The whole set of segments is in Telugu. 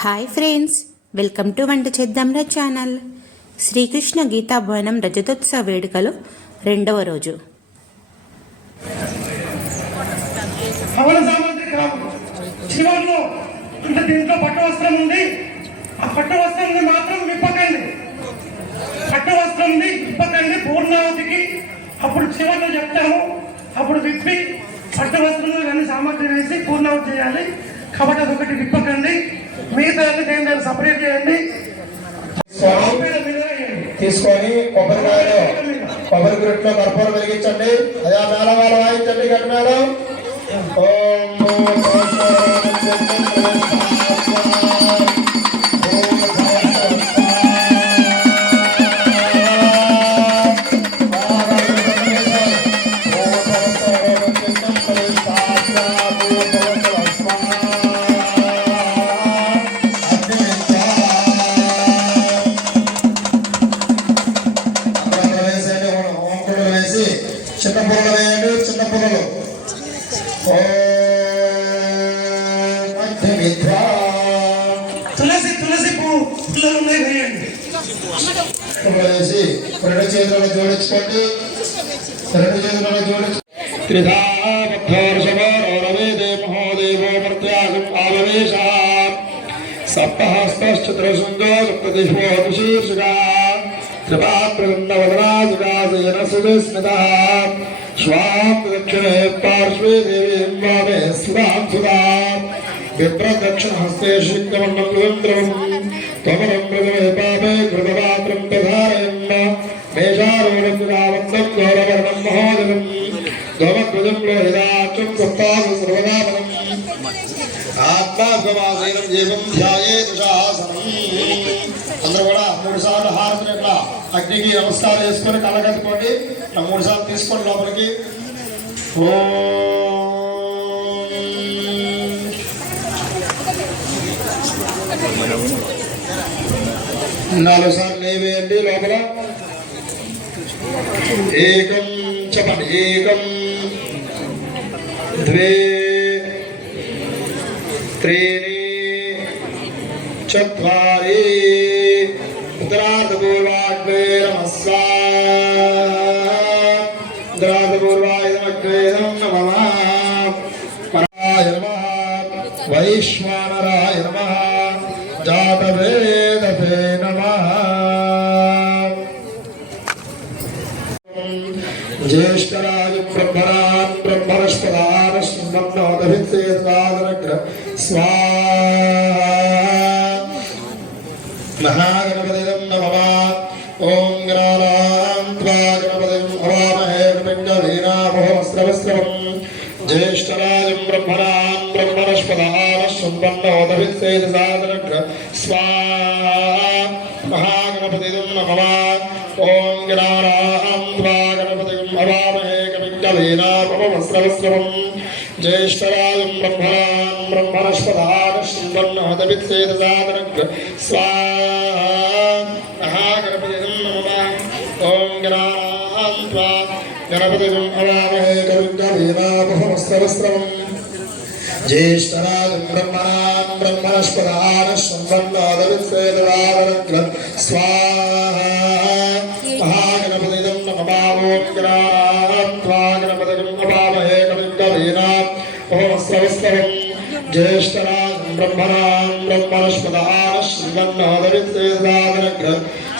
హాయ్ ఫ్రెండ్స్ వెల్కమ్ టు వంట చేద్దాంరా ఛానల్ శ్రీకృష్ణ గీతాభవనం రజతోత్సవ వేడుకలు రెండవ రోజు. పవన సామంత్రి కాదు శివంలో దీంట్లో పట్టు వస్త్రం ఉంది. ఆ పట్టు వస్త్రం మాత్రం విప్పకండి. పట్టు వస్త్రం విప్పకండి పూర్ణావతికి అప్పుడు శివంలో చెప్తాము. అప్పుడు విప్పి పట్టు వస్త్రంలో అన్ని సామగ్రి వేసి పూర్ణావతి చేయాలి. కాబట్టి అదొకటి విప్పకండి. మిగతా అన్ని దాన్ని సపరేట్ చేయండి? తీసుకొని కొబ్బరికాయలు కొబ్బరి గుట్లో కర్పూరం వెలిగించండి. అదే మేళ మేళ వాయించండి గట్టి మేళం ఓం పుల్లలు వేయండి చిన్న పుల్లలు ఓం మధ్యమిత్రా. తులసి తులసి పువ్వు పుల్లలు ఉన్నాయి వేయండి పుల్లలు వేసి రెండు చేతులను జోడించుకోండి రెండు చేతులను జోడించు త్రిధామధ్వర్షవరవేదే మహోదేవో మర్త్యాగం ఆవవేశ సప్తహస్తశ్చతురశృంగో సప్తదిశో శీర్షికా త్రిపాత్రవదనాజుగాజయన సువిస్మితः స్వాం దక్షిణే పార్శ్వే దేవీం వామే స్వాం సుధా విప్రదక్షిణహస్తే శృంగమన్నం రుద్రం త్వమరం మృగమే పాపే కృతపాత్రం ప్రధారయన్న మేషారోణం గౌరవర్ణం మహోదరం త్వమద్భుజం లోహితాక్షం సప్తాసు సర్వదాపనం ఆత్మాగమాసీనం జీవం ధ్యాయేతు శాసనం అందరూ కూడా మూడు సార్లు హారతిని ఇట్లా అగ్నికి నమస్కారం చేసుకొని కళ్ళగట్టుకోండి ఇలా మూడు సార్లు తీసుకోండి లోపలికి. ఓ. నాలుగు సార్లు నెయ్యి లోపల. ఏకం చెప్పండి ఏకం ద్వే త్రీణి చరి ఉత్తరార్ధ శ్రీ సదాగ్ర మహాగణపతిం నమ. ఓం గణానాం త్వా గణపతిం హవామహే పిండవీనాభోమస్రవస్రవం జ్యేష్ఠరాజం బ్రహ్మణాం బ్రహ్మణస్పదానశ్వన్నోదభిసేదసాదనగ్ర స్వాహా మహాగణపతిం నమ. ఓం గణానాం త్వా గణపతిం హవామహే కపిండవీనాభోమస్రవస్రవం कविङ्गवीनाभवस्त्रवस्त्रवम् ज्येष्ठराजं ब्रह्मणान् ब्रह्मणस्पदान् स्मन्नोदभित्तेदादनग्र स्वाहा महागणपतिं नमः ॐ गणानां त्वा गणपतिं हवामहे कविङ्गवीनाभवस्त्रवस्त्रवम् ज्येष्ठराजं ब्रह्मणान् ब्रह्मणस्पदान् सम्बन्धादवित्सेदवादनग्र स्वाहा ज्येष्ठराजं ब्रह्मणान् ब्रह्मणस्पदान् सम्बन्धादवित्सेदवादनग्र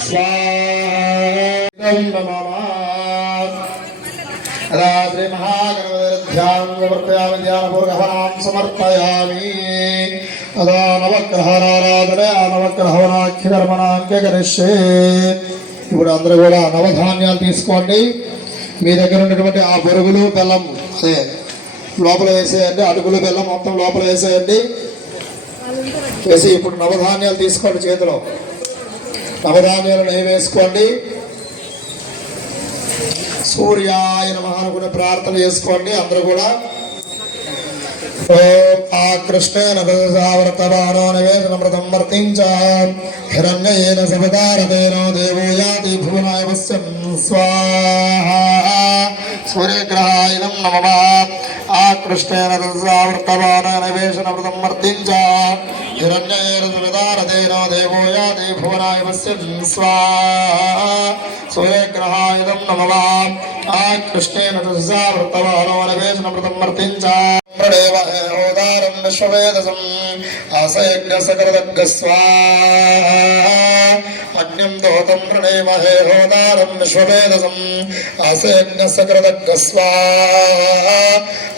स्वाहा नमः रात्रि महागणपतिध्यानं ध्यानपूर्वहनां समर्पयामि अदा నవగ్రహారాధన ఆ నవగ్రహవనాఖ్యకర్మణాంక గరిష్యే ఇప్పుడు అందరూ కూడా నవధాన్యాలు తీసుకోండి మీ దగ్గర ఉన్నటువంటి ఆ బొరుగులు బెల్లం అదే లోపల వేసేయండి అడుగులు బెల్లం మొత్తం లోపల వేసేయండి. వేసి ఇప్పుడు నవధాన్యాలు తీసుకోండి చేతిలో. నవధాన్యాలు నెయ్యి వేసుకోండి. సూర్యాయ నమ అనుకునే ప్రార్థన చేసుకోండి అందరూ కూడా. ఓం ఆ కృష్ణేన సావర్తమానో నివేశనమృతం వర్తించ హిరణ్యేన సపదారతేనో దేవో యాతి భువనాయ వశ్యం స్వాహా. సూర్యగ్రహాయనం నమః. ఆకృష్టేన రజావర్తమానవేషణమృతం మర్దించ హిరణ్యైరజుదారదేనో దేవో యాదే భువనాయమస్య స్వాహ నమవా ఆకృష్టేన రజావర్తమానోనవేషణమృతం మర్దించ ബ്രഹ്മണേവഹോദാരം വിശ്വവേദസം ആസയജ്ഞസകൃതജ്ഞ അഗ്നം ദോതം പ്രണയമഹേ ഹോദാരം വിശ്വവേദസം ആസയജ്ഞസകൃതജ്ഞ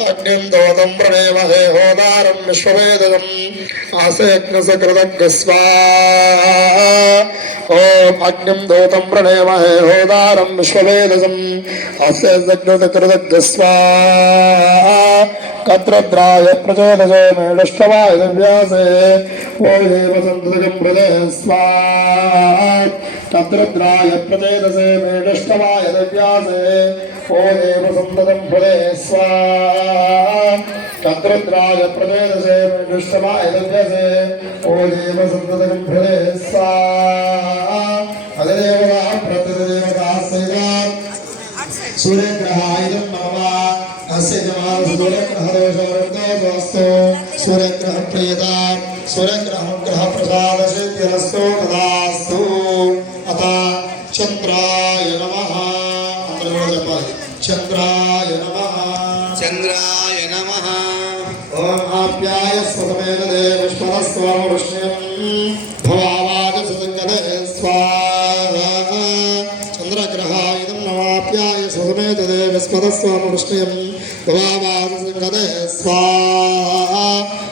അഗ്നം ദോതം പ്രണയമഹേ ഹോദാരം വിശ്വവേദസം ആസയജ്ഞസകൃതജ്ഞ ഓം അഗ്നം ദോതം പ്രണയമഹേ ഹോദാരം വിശ്വവേദസം ആസയജ്ഞസകൃതജ്ഞ కత్రద్రాయ ప్రచోదజే మేళుష్టవాయ వ్యాసే ఓ దేవ సంతజం ప్రదే కత్రద్రాయ ప్రచేదసే మేళుష్టవాయ వ్యాసే ఓ దేవ సంతజం ప్రదే కత్రద్రాయ ప్రచేదసే మేళుష్టవాయ వ్యాసే ఓ దేవ సంతజం ప్రదే అదే దేవత ప్రతిదేవత సూర్య सूर्यग्रहप्रियता सूर्यग्रहग्रहप्रसादसिद्धिरस्तु तदास्तु अथ चन्द्राय नमः అందరూ కూడా చెప్పాలి చంద్రాయ నమః చంద్రాయ నమ ఓం ఆప్యాయ స్వసమేత దేవస్మరస్వం వృష్ణ్యం భవావాచ సుసంగతే స్వాహ చంద్రగ్రహాయుధం నవాప్యాయ స్వసమేత దేవస్మరస్వం వృష్ణ్యం భవావాచ సుసంగతే స్వాహ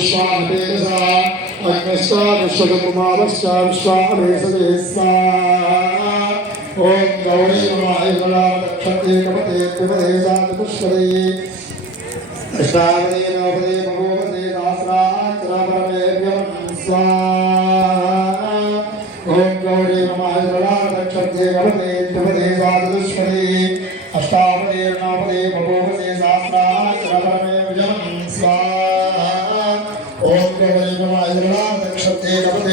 विश्वामतेन सह अग्निश्चा विश्वकुमारश्च विश्वामेशये स्वाहा ॐ गौरी नमाय गणाक्षते कपते कुमरे शान्तिपुष्करे श्रावणे नवपदे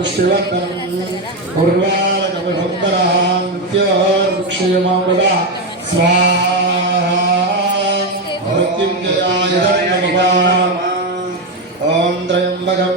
సుగంధం పుష్టివర్ధనం ఉర్వారకపుందలాన్ మృత్యోర్ముక్షేయమామృత స్వాహా మృత్యుంజయాయుధం నమః ఓం త్రయంబకం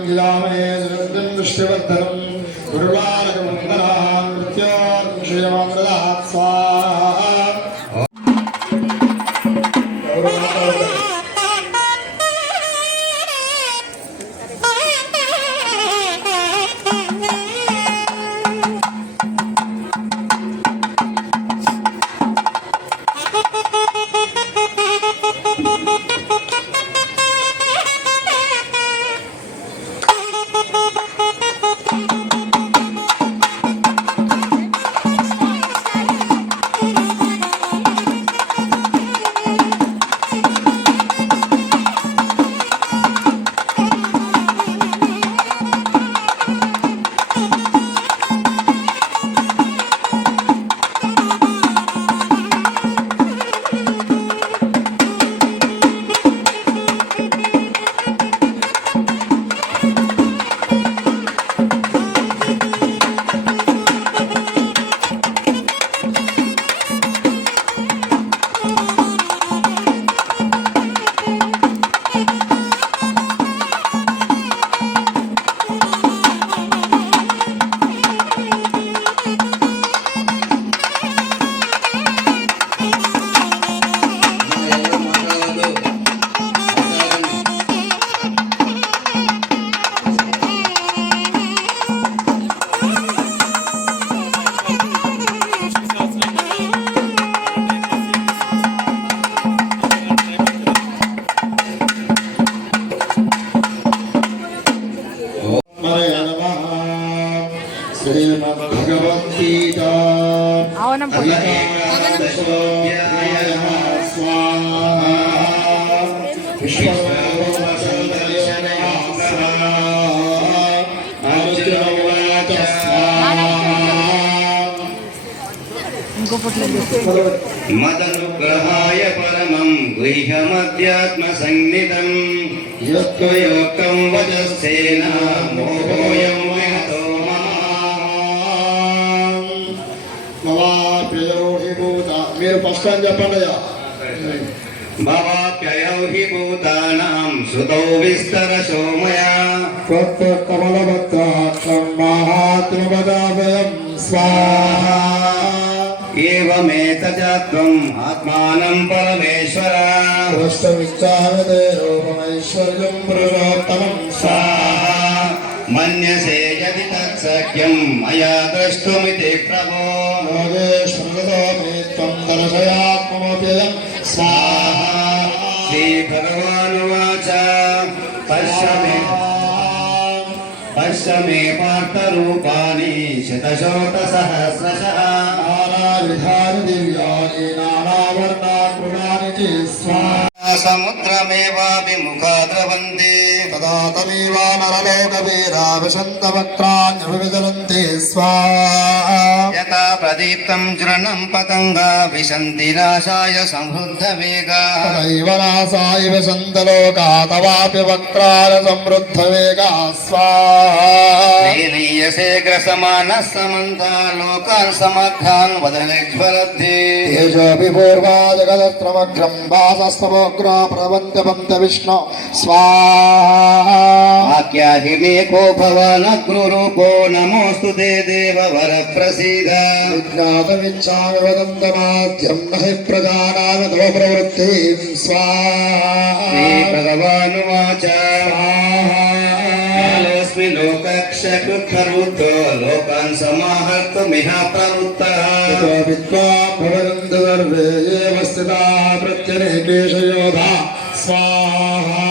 ఇహమధ్యాత్మసన్నితం యుక్తయోక్తం వచస్సేన మోహోయం మయతో మీరు ఫస్ట్ అని చెప్పండి అయ్యా భవాప్యయౌహి భూతానాం శృతౌ విస్తర సోమయా స్వత్వత్తమలవత్తాత్మ మహాత్మపదాభయం స్వాహా ఏమేతజాత్వం ఆత్మానం పరమేశ్వర హృష్టమిచ్చామిదే రూపమైశ్వర్యం బృహోత్తమం సాహ మన్యసే యది తత్సఖ్యం మయా ద్రష్టుమితి ప్రభో భోగేశ్వరులో మే త్వం దర్శయాత్మోపిలం స్వాహ శ్రీ భగవానువాచ పశ్యమే పశ్యమే పార్థరూపాణి శతశోత సహస్రశ సముద్రమేవాభిముఖా ద్రవంతి नानावर्णाकृणानि च स्वाहा समुद्रमेवाभिमुखा द्रवन्ति तदा तमेवा नरलोकवीराविशन्तवक्त्राण्यभिविचलन्ति स्वाहा यथा प्रदीप्तं ज्वलनं पतङ्गा विशन्ति नाशाय संवृद्धवेगाः तदैव नासाय विशन्तलोका तवापि वक्त्राय समृद्धवेगा स्वाहा लीयसे ग्रसमानः समन्ता लोकान् समर्थान् वदनेज्वलद्धि तेजोऽपि पूर्वा जगदस्त्रमग्रं वासस्तमोग्रा प्रबन्धपन्त विष्णु स्वाहा आख्याहि मे को भवानग्रुरूपो नमोऽस्तु ते देववर प्रसीद विज्ञातमिच्छामि वदन्तमाद्यं न हि प्रजानामि तव प्रवृत्तिं स्वाहा। श्रीभगवानुवाच। कालोऽस्मि लोकान् समाहर्तुमिह प्रवृत्तः। विद्वान् भवन्ति सर्वे एव स्थिताः प्रत्यनेकेशयोधा। स्वाहा।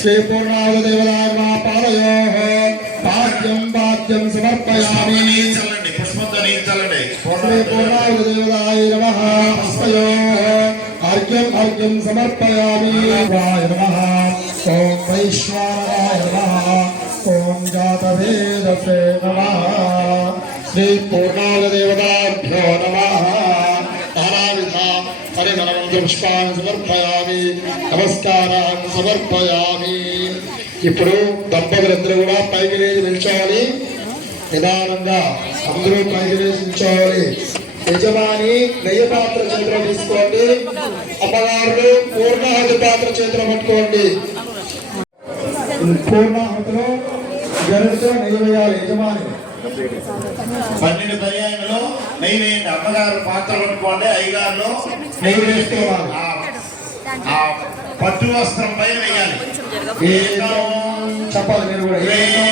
శ్రీ పూర్ణావదేవతాయ నమః పాదయోః పాద్యం సమర్పయామి చల్లండి పుష్పంతో నీరు చల్లండి. శ్రీ పూర్ణావదేవతాయ నమః. హస్తయోః అర్ఘ్యం అర్ఘ్యం సమర్పయామి. వాయ నమః. ఓం వైశ్వానరాయ నమః. ఓం జాతవేదసే నమః. శ్రీ పూర్ణావదేవతాభ్యో నమః. నానావిధ పరిమళం పుష్పాన్ని సమర్పయామి నమస్కారాన్ని సమర్పయామి. ఇప్పుడు దంపతులందరూ కూడా పైకి లేచి నిల్చోవాలి. నిదానంగా అందరూ పైకి లేచి నిల్చోవాలి. యజమాని నెయ్యి పాత్ర చేతిలో తీసుకోండి. అమ్మగారులు పూర్ణాహుతి పాత్ర చేతిలో పట్టుకోండి. పూర్ణాహుతిలో గరుడితో నెయ్యి వేయాలి యజమాని. పన్నెండు పర్యాయంలో నెయ్యి వేయండి అమ్మగారు పాత్ర పట్టుకోండి అయ్యగారులు నెయ్యి వేసుకోవాలి ఆ- పట్టు వస్త్రం పైన వేయాలి చెప్పాలి మీరు కూడా ఏకం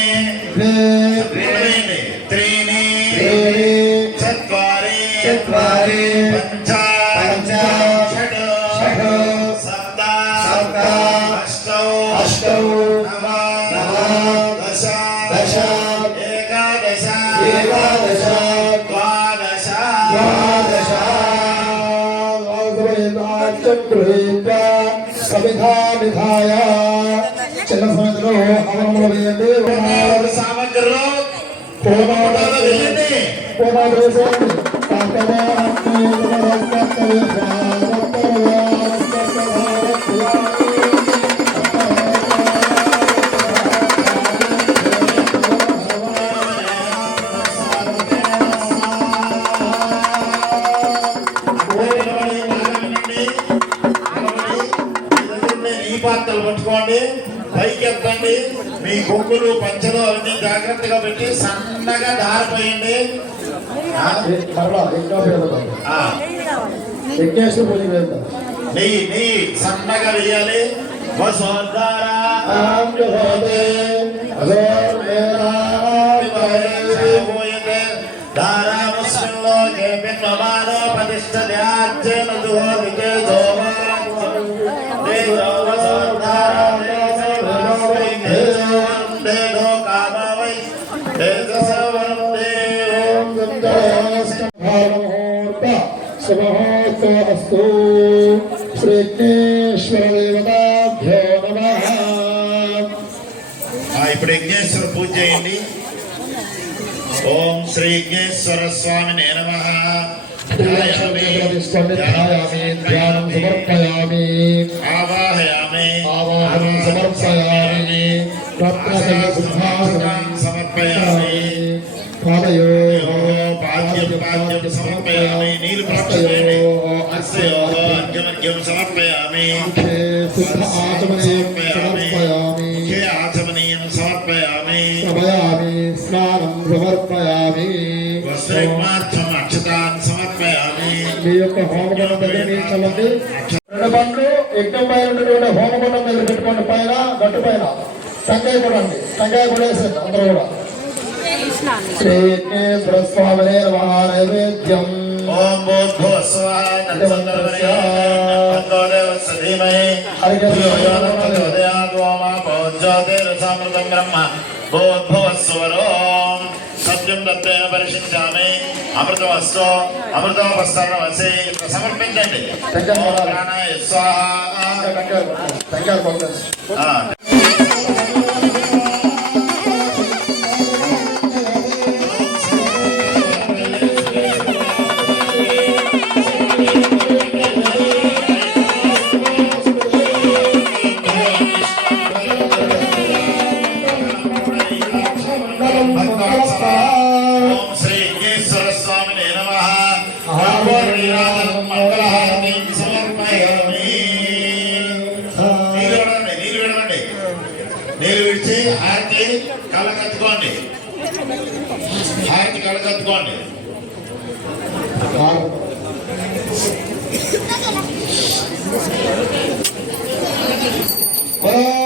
I'm going to. I'm going to. మరలా ఇంకా పెడతాం వెళ్తాం నెయ్యి నెయ్యి సన్నగా వేయాలి ప్రతిష్టధ్యాజ్యేన దుహోదికే పూజ చేయండి ఓం శ్రీ యజ్ఞేశ్వర స్వామి నమ తీసుకోండి ధ్యాయామి ధ్యానం సమర్పయామి ఆవాహయామి ఆవాహనం సమర్పయామి రత్నశయ సింహాసనం సమర్పయామి పాదయో పాద్యం పాద్యం సమర్పయామి నీరు ప్రక్షాళయామి అస్యో అర్ఘ్యమర్ఘ్యం సమర్పయామి శుద్ధ ఆచమనీయం సమర్పయామి యొక్క హోమగుండం దగ్గర నీళ్ళు రెండు బండ్లు యజ్ఞం పైన ఉన్నటువంటి హోమగుండం దగ్గర పెట్టుకోండి. పైన గట్టు పైన. టంకాయ కూడా అండి. టంకాయ కూడా వేసేయండి అందరూ కూడా. శ్రీకృష్ణ యజ్ఞేశ్వర స్వామినే నమః. నైవేద్యం. ఓం భూర్భువస్వాహ తత్సవితుర్వరేణ్యం జ్యోతిరసామృతం బ్రహ్మ భూర్భువస్వరోం సత్యం దత్తేన పరిశించామి అమృతమస్తో అమృతోపస్తరణమసి సమర్పించండి ప్రాణాయ స్వాహ 啊。哎